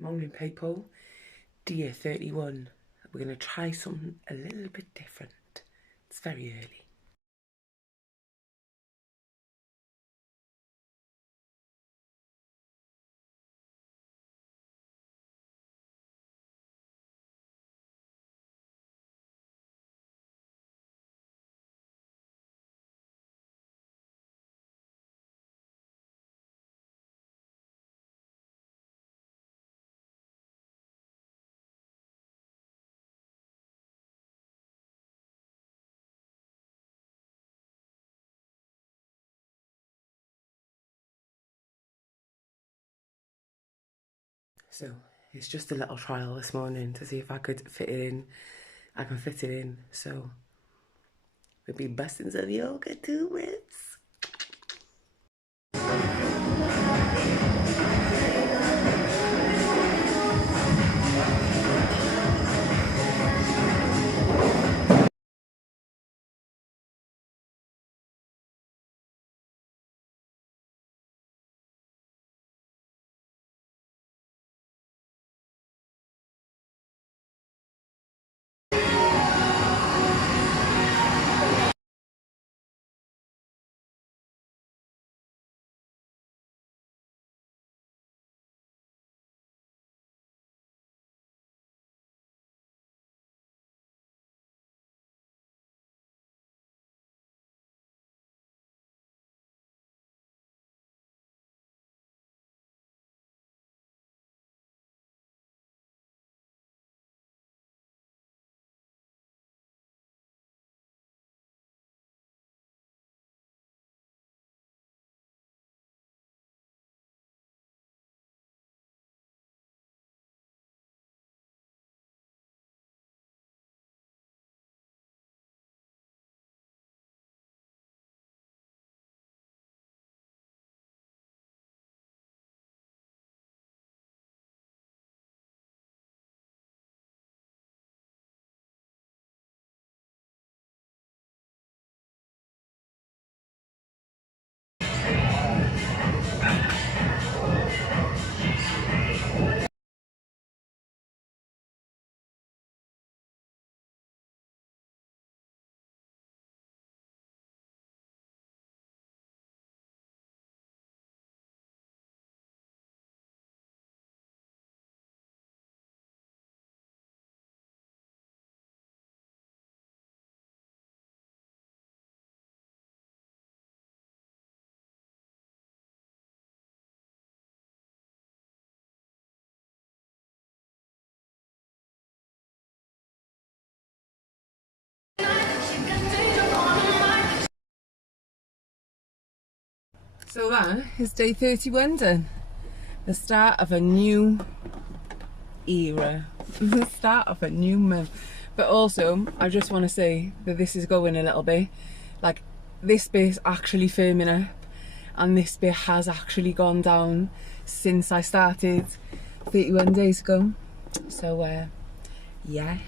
Morning people, day 31. We're going to try something a little bit different. It's very early. So it's just a little trial this morning to see if I could fit it in. I can fit it in. So we'll be busting some yoga 2 minutes. So that is day 31 done. The start of a new era. The start of a new month. But also, I just want to say that this is going a little bit. Like, this bit's actually firming up. And this bit has actually gone down since I started 31 days ago. So, yeah.